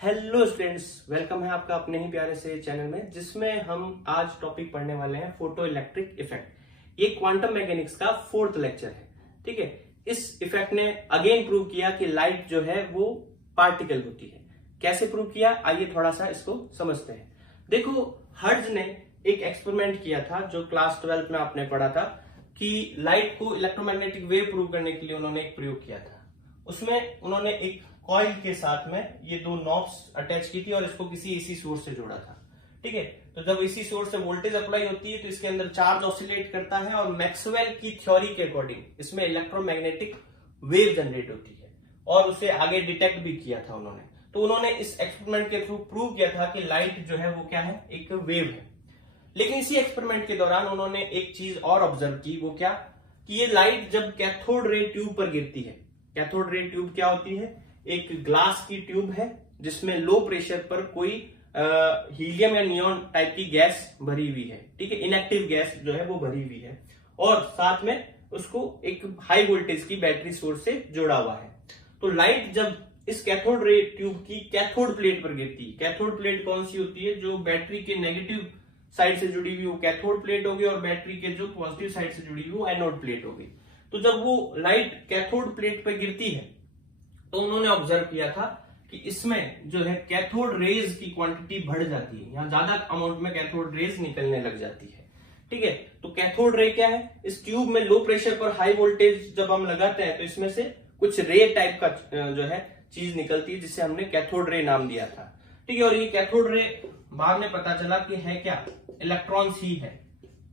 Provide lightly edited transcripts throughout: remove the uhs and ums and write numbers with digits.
Hello students, welcome है आपका अपने ही प्यारे से चैनल में, जिसमें हम आज टॉपिक पढ़ने वाले हैं फोटो इलेक्ट्रिक इफेक्ट। ये क्वांटम मैकेनिक्स का 4th लेक्चर है। ठीक है, इस इफेक्ट ने अगेन प्रूव किया कि लाइट जो है वो पार्टिकल होती है। कैसे प्रूव किया, आइए थोड़ा सा इसको समझते हैं। देखो, हर्ट्ज ने एक एक्सपेरिमेंट किया था जो क्लास 12th में आपने पढ़ा था कि लाइट को इलेक्ट्रोमैग्नेटिक वेव प्रूव करने के लिए उन्होंने एक प्रयोग किया था। उसमें उन्होंने एक कॉइल के साथ में ये दो नॉब्स अटैच की थी और इसको किसी एसी सोर्स से जोड़ा था। ठीक है, तो जब एसी सोर्स से वोल्टेज अप्लाई होती है तो इसके अंदर चार्ज ऑसिलेट करता है और मैक्सवेल की थ्योरी के अकॉर्डिंग इसमें इलेक्ट्रोमैग्नेटिक वेव जनरेट होती है और उसे आगे डिटेक्ट भी किया था उन्होंने। तो उन्होंने इस एक्सपेरिमेंट के थ्रू प्रूव किया था कि लाइट जो है वो क्या है, एक वेव है। लेकिन इसी एक्सपेरिमेंट के दौरान उन्होंने एक चीज और ऑब्जर्व की। वो क्या कि ये लाइट जब कैथोड रे ट्यूब पर गिरती है। कैथोड रे ट्यूब क्या होती है? एक ग्लास की ट्यूब है जिसमें लो प्रेशर पर कोई हीलियम या नियॉन टाइप की गैस भरी हुई है। ठीक है, इनएक्टिव गैस जो है वो भरी हुई है और साथ में उसको एक हाई वोल्टेज की बैटरी सोर्स से जोड़ा हुआ है। तो लाइट जब इस कैथोड रे ट्यूब की कैथोड प्लेट पर गिरती है, कैथोड प्लेट कौन सी होती है? जो बैटरी के नेगेटिव साइड से जुड़ी हुई वो कैथोड प्लेट होगी और बैटरी के जो पॉजिटिव साइड से जुड़ी हुई वो एनोड प्लेट होगी। तो जब वो लाइट कैथोड प्लेट पर गिरती है तो उन्होंने ऑब्जर्व किया था कि इसमें जो है कैथोड रेज की क्वांटिटी बढ़ जाती है, यहां ज्यादा अमाउंट में कैथोड रेज निकलने लग जाती है। ठीक है, तो कैथोड रे क्या है? इस ट्यूब में लो प्रेशर पर हाई वोल्टेज जब हम लगाते हैं तो इसमें से कुछ रे टाइप का जो है चीज निकलती है जिसे हमने कैथोड रे नाम दिया था। ठीक है, और ये कैथोड रे बाद में पता चला कि है क्या, इलेक्ट्रॉन्स ही है।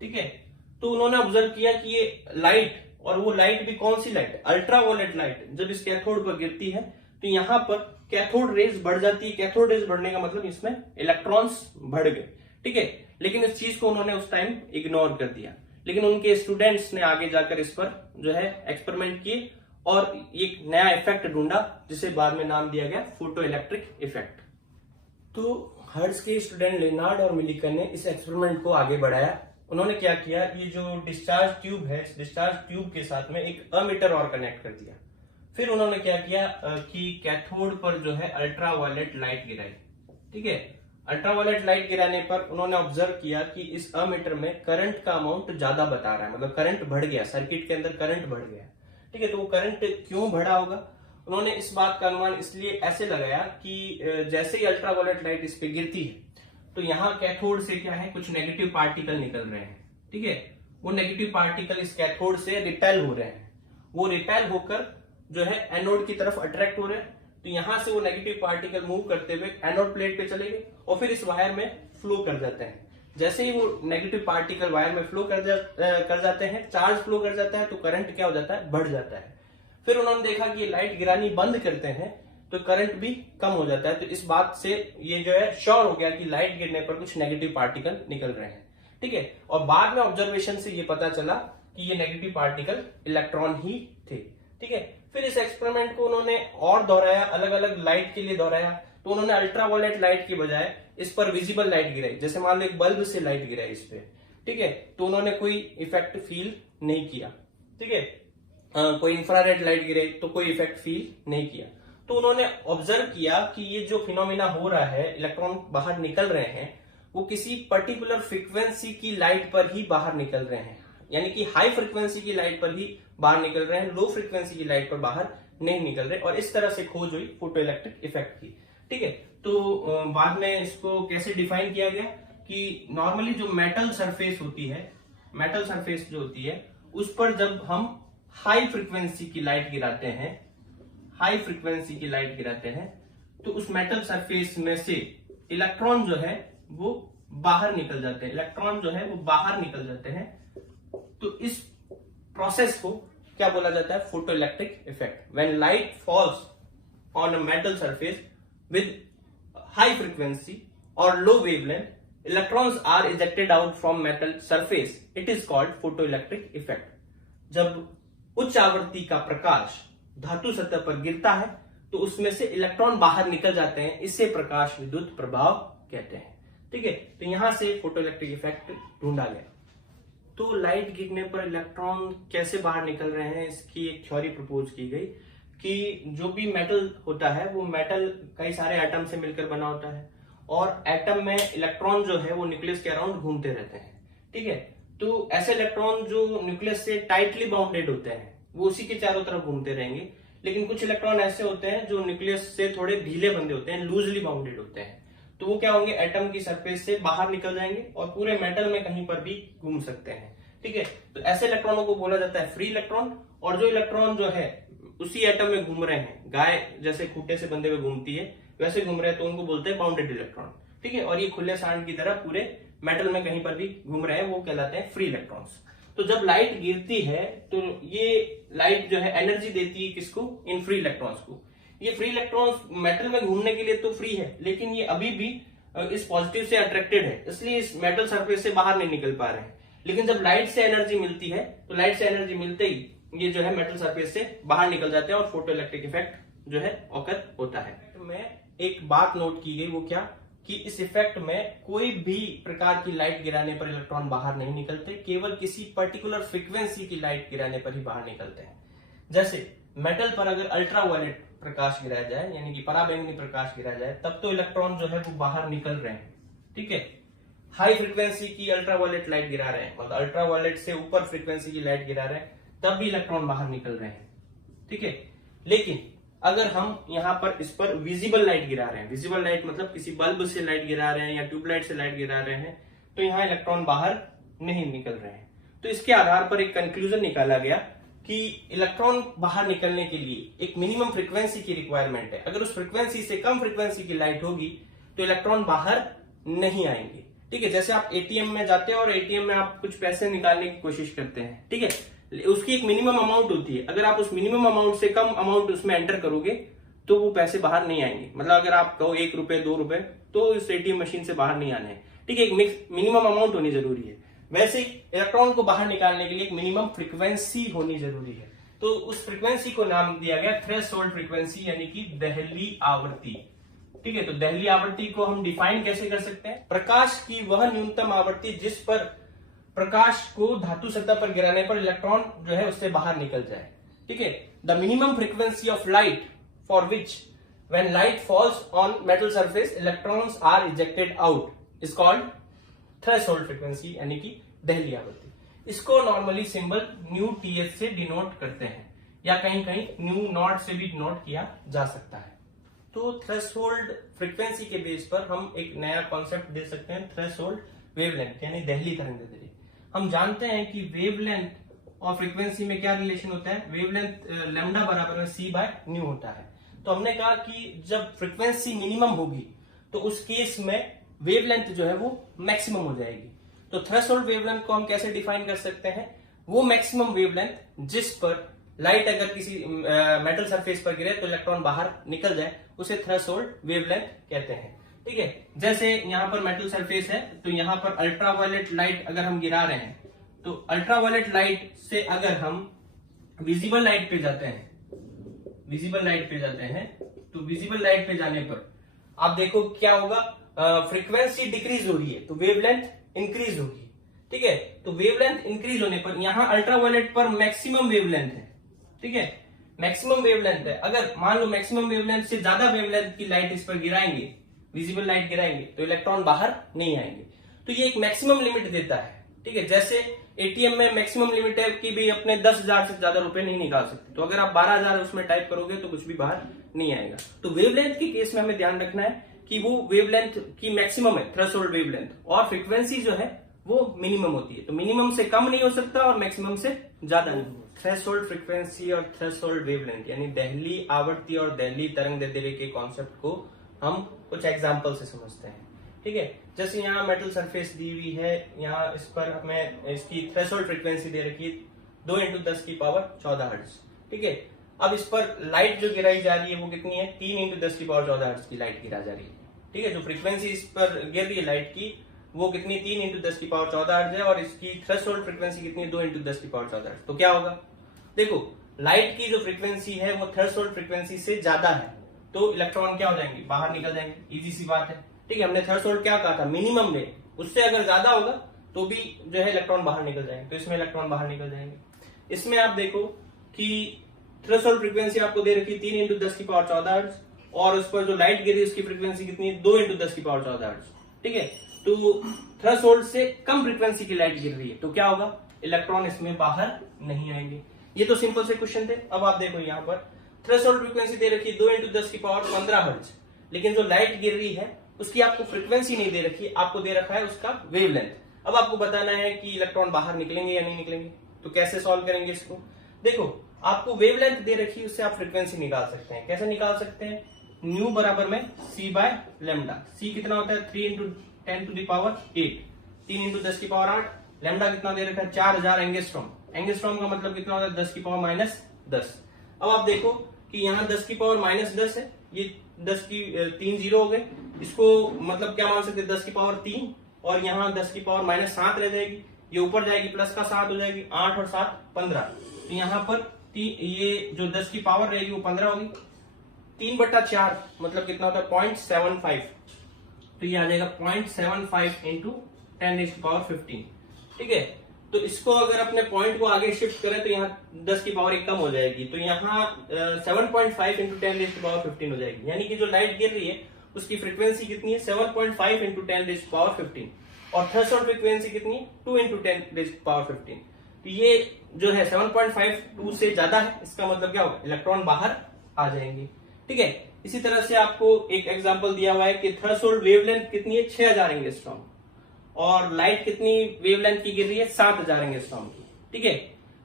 ठीक है, तो उन्होंने ऑब्जर्व किया कि ये लाइट, और वो लाइट भी कौन सी लाइट? अल्ट्रावायलेट लाइट जब इस कैथोड पर गिरती है तो यहां पर कैथोड रेज बढ़ जाती है। कैथोड रेज बढ़ने का मतलब इसमें इलेक्ट्रॉन्स बढ़ गए। ठीक है, लेकिन इस चीज को उन्होंने उस टाइम इग्नोर कर दिया। लेकिन उनके स्टूडेंट्स ने आगे जाकर इस पर जो है एक्सपेरिमेंट किए और एक नया इफेक्ट ढूंढा जिसे बाद में नाम दिया गया फोटो इलेक्ट्रिक इफेक्ट। तो हर्ट्ज के स्टूडेंट लेनार्ड और मिलिकन ने इस एक्सपेरिमेंट को आगे बढ़ाया। उन्होंने क्या किया, ये जो डिस्चार्ज ट्यूब है, इस डिस्चार्ज ट्यूब के साथ में एक अमीटर और कनेक्ट कर दिया। फिर उन्होंने क्या किया कि कैथोड पर जो है अल्ट्रावायलेट लाइट गिराई। ठीक है, अल्ट्रावायलेट लाइट गिराने पर उन्होंने ऑब्जर्व किया कि इस अमीटर में करंट का अमाउंट ज्यादा बता रहा है, मतलब करंट बढ़ गया, सर्किट के अंदर करंट बढ़ गया। ठीक है, तो वो करंट क्यों बढ़ा होगा? उन्होंने इस बात का अनुमान इसलिए ऐसे लगाया कि जैसे ही अल्ट्रावायलेट लाइट इस पे गिरती है तो यहाँ कैथोड से क्या है, कुछ नेगेटिव पार्टिकल निकल रहे हैं। ठीक है, वो नेगेटिव पार्टिकल इस कैथोड से रिपेल हो रहे हैं। वो रिपेल होकर जो है एनोड की तरफ अट्रैक्ट हो रहे हैं। तो यहां से वो नेगेटिव पार्टिकल मूव करते हुए एनोड प्लेट पे चले गए और फिर इस वायर में फ्लो कर जाते हैं। जैसे ही वो नेगेटिव पार्टिकल वायर में फ्लो कर जाते हैं, चार्ज फ्लो कर जाता है, तो करंट क्या हो जाता है, बढ़ जाता है। फिर उन्होंने देखा कि लाइट गिरानी बंद करते हैं तो करंट भी कम हो जाता है। तो इस बात से ये जो है श्योर हो गया कि लाइट गिरने पर कुछ नेगेटिव पार्टिकल निकल रहे हैं। ठीक है, और बाद में ऑब्जर्वेशन से ये पता चला कि ये नेगेटिव पार्टिकल इलेक्ट्रॉन ही थे। ठीक है, फिर इस एक्सपेरिमेंट को उन्होंने और दोहराया, अलग अलग लाइट के लिए दोहराया। तो उन्होंने अल्ट्रावायलेट लाइट की बजाय इस पर विजिबल लाइट गिराई। जैसे मान लो एक बल्ब से लाइट गिराई इस पे, ठीक है, तो उन्होंने कोई इफेक्ट फील नहीं किया। ठीक है, कोई इंफ्रारेड लाइट गिराई तो कोई इफेक्ट फील नहीं किया। तो उन्होंने ऑब्जर्व किया कि ये जो फिनोमिना हो रहा है, इलेक्ट्रॉन बाहर निकल रहे हैं, वो किसी पर्टिकुलर फ्रीक्वेंसी की लाइट पर ही बाहर निकल रहे हैं। यानी कि हाई फ्रीक्वेंसी की लाइट पर ही बाहर निकल रहे हैं, लो फ्रीक्वेंसी की लाइट पर बाहर नहीं निकल रहे। और इस तरह से खोज हुई फोटो इलेक्ट्रिक इफेक्ट की। ठीक है, तो बाद में इसको कैसे डिफाइन किया गया कि नॉर्मली जो मेटल सरफेस होती है, मेटल सरफेस जो होती है उस पर जब हम हाई फ्रीक्वेंसी की लाइट गिराते हैं, हाई फ्रीक्वेंसी की लाइट गिराते हैं, तो उस मेटल सरफेस में से इलेक्ट्रॉन जो है वो बाहर निकल जाते हैं। इलेक्ट्रॉन जो है वो बाहर निकल जाते हैं। तो इस प्रोसेस को क्या बोला जाता है? Photoelectric effect. When light falls on a metal surface with high frequency और low wavelength, electrons are ejected out from metal surface, it is called photoelectric effect. जब उच्च आवृत्ति का प्रकाश धातु सतह पर गिरता है तो उसमें से इलेक्ट्रॉन बाहर निकल जाते हैं, इससे प्रकाश विद्युत प्रभाव कहते हैं। ठीक है, तो यहां से फोटो इलेक्ट्रिक इफेक्ट ढूंढा गया। तो लाइट गिरने पर इलेक्ट्रॉन कैसे बाहर निकल रहे हैं, इसकी एक थ्योरी प्रपोज की गई कि जो भी मेटल होता है वो मेटल कई सारे एटम से मिलकर बना होता है और एटम में इलेक्ट्रॉन जो है वो न्यूक्लियस के अराउंड घूमते रहते हैं। ठीक है, तो ऐसे इलेक्ट्रॉन जो न्यूक्लियस से टाइटली बाउंडेड होते हैं वो उसी के चारों तरफ घूमते रहेंगे, लेकिन कुछ इलेक्ट्रॉन ऐसे होते हैं जो न्यूक्लियस से थोड़े ढीले बंधे होते हैं, लूजली बाउंडेड होते हैं, तो वो क्या होंगे, एटम की सरफेस से बाहर निकल जाएंगे और पूरे मेटल में कहीं पर भी घूम सकते हैं। ठीक है, तो ऐसे इलेक्ट्रॉनों को बोला जाता है फ्री इलेक्ट्रॉन। और जो इलेक्ट्रॉन जो है उसी एटम में घूम रहे हैं, गाय जैसे खूंटे से बंधे हुए घूमती है वैसे घूम रहे हैं, तो उनको बोलते हैं बाउंडेड इलेक्ट्रॉन। ठीक है, और ये खुले सांड की तरह पूरे मेटल में कहीं पर भी घूम रहे हैं, वो कहलाते हैं फ्री इलेक्ट्रॉन्स। तो जब लाइट गिरती है तो ये लाइट जो है एनर्जी देती है किसको, इन फ्री इलेक्ट्रॉन्स को। ये फ्री इलेक्ट्रॉन्स मेटल में घूमने के लिए तो फ्री है, लेकिन ये अभी भी इस पॉजिटिव से अट्रैक्टेड है, इसलिए इस मेटल सरफेस से बाहर नहीं निकल पा रहे हैं। लेकिन जब लाइट से एनर्जी मिलती है तो लाइट से एनर्जी मिलते ही ये जो है मेटल सरफेस से बाहर निकल जाते हैं और फोटो इलेक्ट्रिक इफेक्ट जो है ऑकर होता है। तो मैं एक बात नोट की गई, वो क्या कि इस इफेक्ट में कोई भी प्रकार की लाइट गिराने पर इलेक्ट्रॉन बाहर नहीं निकलते, केवल किसी पर्टिकुलर फ्रीक्वेंसी की लाइट गिराने पर ही बाहर निकलते हैं। जैसे मेटल पर अगर अल्ट्रावायलेट प्रकाश गिराया जाए, यानी कि पराबैंगनी प्रकाश गिराया जाए, तब तो इलेक्ट्रॉन जो है वो बाहर निकल रहे हैं। ठीक है, हाई फ्रीक्वेंसी की अल्ट्रावायलेट लाइट गिरा रहे हैं, मतलब अल्ट्रावायलेट से ऊपर फ्रीक्वेंसी की लाइट गिरा रहे हैं, तब भी इलेक्ट्रॉन बाहर निकल रहे हैं। ठीक है, लेकिन अगर हम यहाँ पर इस पर विजिबल लाइट गिरा रहे हैं, विजिबल लाइट मतलब किसी बल्ब से लाइट गिरा रहे हैं या ट्यूबलाइट से लाइट गिरा रहे हैं, तो यहाँ इलेक्ट्रॉन बाहर नहीं निकल रहे हैं। तो इसके आधार पर एक कंक्लूजन निकाला गया कि इलेक्ट्रॉन बाहर निकलने के लिए एक मिनिमम फ्रीक्वेंसी की रिक्वायरमेंट है। अगर उस फ्रीक्वेंसी से कम फ्रीक्वेंसी की लाइट होगी तो इलेक्ट्रॉन बाहर नहीं आएंगे। ठीक है, जैसे आप एटीएम में जाते हैं और एटीएम में आप कुछ पैसे निकालने की कोशिश करते हैं, ठीक है, उसकी एक मिनिमम अमाउंट होती है। अगर आप उस मिनिमम अमाउंट से कम अमाउंट उसमें एंटर करोगे तो वो पैसे बाहर नहीं आएंगे। मतलब अगर आप कहो 1 रुपए 2 रुपए, तो उस एटीएम मशीन से बाहर नहीं आने हैं। ठीक है, एक मिनिमम अमाउंट होनी जरूरी है। वैसे ही इलेक्ट्रॉन को बाहर निकालने के लिए एक मिनिमम फ्रीक्वेंसी होनी जरूरी है। तो उस फ्रीक्वेंसी को नाम दिया गया थ्रेशोल्ड फ्रीक्वेंसी, यानी कि दहली आवृत्ति। ठीक है, तो दहली आवृत्ति को हम डिफाइन कैसे कर सकते हैं, प्रकाश की वह न्यूनतम आवृत्ति जिस पर प्रकाश को धातु सतह पर गिराने पर इलेक्ट्रॉन जो है उससे बाहर निकल जाए। ठीक है, the minimum frequency of light for which when light falls on metal surface electrons are ejected out is called threshold frequency, यानी कि दहली आवृत्ति। इसको नॉर्मली सिंबल न्यू टीएच से डिनोट करते हैं, या कहीं कहीं न्यू नॉट से भी डिनोट किया जा सकता है। तो थ्रेशोल्ड फ्रीक्वेंसी के बेस पर हम एक नया कॉन्सेप्ट दे सकते हैं, थ्रेशोल्ड वेवलेंथ, यानी दहली तरंगदैर्घ्य। हम जानते हैं कि वेवलेंथ और फ्रीक्वेंसी में क्या रिलेशन होता है, वेवलेंथ लैम्डा बराबर में c बाय न्यू होता है। तो हमने कहा कि जब फ्रीक्वेंसी मिनिमम होगी तो उस केस में वेवलेंथ जो है वो मैक्सिमम हो जाएगी। तो थ्रेशोल्ड वेवलेंथ को हम कैसे डिफाइन कर सकते हैं, वो मैक्सिमम वेवलेंथ जिस पर लाइट अगर किसी मेटल सरफेस पर गिरे तो इलेक्ट्रॉन बाहर निकल जाए, उसे थ्रेशोल्ड वेवलेंथ कहते हैं। ठीक है, जैसे यहाँ पर मेटल सरफेस है तो यहाँ पर अल्ट्रावायलेट लाइट अगर हम गिरा रहे हैं, तो अल्ट्रावायलेट लाइट से अगर हम विजिबल लाइट पे जाते हैं, विजिबल लाइट पे जाते हैं, तो विजिबल लाइट पे जाने पर आप देखो क्या होगा, फ्रीक्वेंसी डिक्रीज हो रही है तो वेवलेंथ इंक्रीज होगी। ठीक है, तो वेवलेंथ इंक्रीज होने पर यहाँ अल्ट्रावायलेट पर मैक्सिमम वेवलेंथ है। ठीक है, मैक्सिमम वेवलेंथ है। अगर मान लो मैक्सिमम वेवलेंथ से ज्यादा वेवलेंथ की लाइट इस पर गिराएंगे, विजिबल लाइट गिराएंगे, तो इलेक्ट्रॉन बाहर नहीं आएंगे। तो ये एक मैक्सिमम लिमिट देता है। ठीक है, जैसे एटीएम में मैक्सिमम लिमिट है कि भी अपने 10,000 से ज्यादा रुपए नहीं निकाल सकते, तो अगर आप 12,000 उसमें टाइप करोगे तो कुछ भी बाहर नहीं आएगा। तो वेवलेंथ के केस में हमें ध्यान रखना है कि वो वेवलेंथ की मैक्सिमम है, थ्रेशोल्ड वेवलेंथ, और फ्रीक्वेंसी जो है वो मिनिमम होती है। तो मिनिमम से कम नहीं हो सकता और मैक्सिमम से ज्यादा नहीं हो। थ्रेशोल्ड फ्रीक्वेंसी और थ्रेशोल्ड वेवलेंथ यानी दहली आवृत्ति और दहली तरंगदैर्घ्य के कॉन्सेप्ट को हम कुछ एग्जाम्पल से समझते हैं। ठीक है, जैसे यहाँ मेटल सरफेस दी हुई है, यहाँ इस पर हमें इसकी थ्रेशोल्ड फ्रीक्वेंसी दे रखी है 2 × 10⁻14 हर्ट्ज। ठीक है, अब इस पर लाइट जो गिराई जा रही है वो कितनी है, 3 × 10⁻14 हर्ट्ज की लाइट गिरा जा रही है। ठीक है, जो फ्रीक्वेंसी इस पर गिर रही है लाइट की वो कितनी 3 × 10⁻14 हर्ट्ज है, और इसकी थ्रेशोल्ड फ्रीक्वेंसी कितनी है 2 × 10⁻14 हर्ट्ज। तो क्या होगा, देखो लाइट की जो फ्रीक्वेंसी है वो थ्रेशोल्ड फ्रीक्वेंसी से ज्यादा है, तो इलेक्ट्रॉन क्या हो जाएंगे, बाहर निकल जाएंगे। इजी सी बात है। ठीक है, हमने थ्रेशोल्ड क्या कहा था, मिनिमम में, उससे अगर ज्यादा होगा तो भी जो है इलेक्ट्रॉन बाहर निकल जाएंगे, तो इसमें इलेक्ट्रॉन बाहर निकल जाएंगे। इसमें आप देखो कि थ्रेशोल्ड फ्रीक्वेंसी आपको दे रखी है 3 इंटू 10 की पावर 14 हर्ट्ज, और उस पर जो लाइट गिर रही है उसकी फ्रीक्वेंसी कितनी है 2 इंटू 10 की पावर 14 हर्ट्ज। ठीक है, तो थ्रेशोल्ड से कम फ्रीक्वेंसी की लाइट गिर रही है तो क्या होगा, इलेक्ट्रॉन इसमें बाहर नहीं आएंगे। ये तो सिंपल से क्वेश्चन थे। अब आप देखो यहाँ पर थ्रेशोल्ड फ्रीक्वेंसी दे रखी है 2 इंटू 10 की पावर 15 हर्ट्ज, लेकिन जो लाइट गिर रही है उसकी आपको फ्रीक्वेंसी नहीं दे रखी, आपको दे रखा है उसका वेवलेंथ। अब आपको बताना है कि इलेक्ट्रॉन बाहर निकलेंगे या नहीं निकलेंगे, तो कैसे सॉल्व करेंगे इसको। देखो आपको वेवलेंथ दे रखी है, उससे आप फ्रीक्वेंसी निकाल सकते हैं। कैसे निकाल सकते हैं, न्यू बराबर में c बाय लेमडा। c कितना होता है 3 into 10 to the power 8, 3 into 10 की पावर 8। लेमडा कितना दे रखा है 4000 एंगस्ट्रॉम। एंगस्ट्रॉम का मतलब कितना होता है 10 की पावर माइनस 10। अब आप देखो कि यहाँ 10 की पावर माइनस 10 है, ये 10 की 3 जीरो हो गए, इसको मतलब क्या मान सकते हैं 10 की पावर 3, और यहाँ 10 की पावर माइनस 7 रह जाएगी, ये ऊपर जाएगी प्लस का 7 हो जाएगी, 8 और 7 15। तो यहाँ पर ये जो 10 की पावर रहेगी वो 15 होगी, 3/4 मतलब कितना होता है 0.75, तो ये आ जाएगा 0.75 इंटू 10⁻15। ठीक है, तो इसको अगर अपने पॉइंट को आगे शिफ्ट करें तो यहाँ 10 की पावर 1 कम हो जाएगी, तो यहाँ 7.5 इंटू 10⁻15 हो जाएगी। यानी कि जो लाइट गिर रही है उसकी फ्रीक्वेंसी कितनी है 7.5 इंटू 10⁻15, और थ्रेशोल्ड फ्रीक्वेंसी कितनी है 2 इंटू 10⁻15। तो ये जो है 7.52 से ज्यादा है, इसका मतलब क्या होगा, इलेक्ट्रॉन बाहर आ जाएंगे। ठीक है, इसी तरह से आपको एक एग्जांपल दिया हुआ है कि थ्रेशोल्ड वेवलेंथ कितनी है 6000 एंगस्ट्रॉम, और लाइट कितनी वेवलेंथ की गिर रही है 7000 एंगस्ट्रॉम की। ठीक है,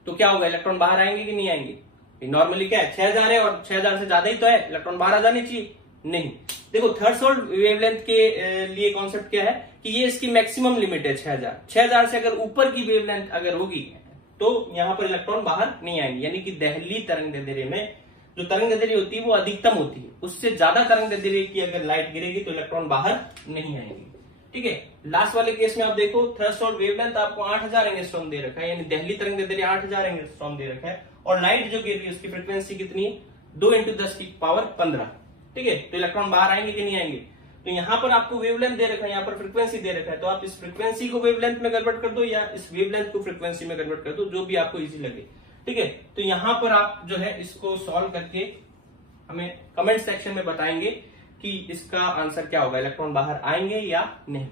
तो क्या होगा, इलेक्ट्रॉन बाहर आएंगे कि नहीं आएंगे। नॉर्मली क्या है 6000 है और 6000 से ज्यादा ही तो है, इलेक्ट्रॉन बाहर आ जाने चाहिए, नहीं। देखो थ्रेशोल्ड वेवलेंथ के लिए कॉन्सेप्ट क्या है कि ये इसकी मैक्सिमम लिमिट है 6000। 6000 से अगर ऊपर की वेवलेंथ अगर होगी तो यहाँ पर इलेक्ट्रॉन बाहर नहीं आएंगे। यानी कि दहली तरंगदैर्ध्य में जो तरंगदैर्ध्य होती है वो अधिकतम होती है, उससे ज्यादा तरंगदैर्ध्य की अगर लाइट गिरेगी तो इलेक्ट्रॉन बाहर नहीं आएंगे। ठीक है, लास्ट वाले केस में आप देखो थ्रेशोल्ड वेवलेंथ आपको 8000 एंगस्ट्रॉम दे रखा है, यानी दहली तरंगदैर्ध्य 8000 एंगस्ट्रॉम दे रखा है, और लाइट जो गिर रही है उसकी फ्रीक्वेंसी कितनी है 2 इंटू 10 की पावर 15। ठीक है, तो इलेक्ट्रॉन बाहर आएंगे कि नहीं आएंगे। तो यहाँ पर आपको वेवलेंथ दे रखा है, यहाँ पर फ्रीक्वेंसी दे रखा है, तो आप इस फ्रीक्वेंसी को वेवलेंथ में कन्वर्ट कर दो या इस वेवलेंथ को फ्रीक्वेंसी में कन्वर्ट कर दो, जो भी आपको इजी लगे। ठीक है, तो यहाँ पर आप जो है इसको सॉल्व करके हमें कमेंट सेक्शन में बताएंगे कि इसका आंसर क्या होगा, इलेक्ट्रॉन बाहर आएंगे या नहीं।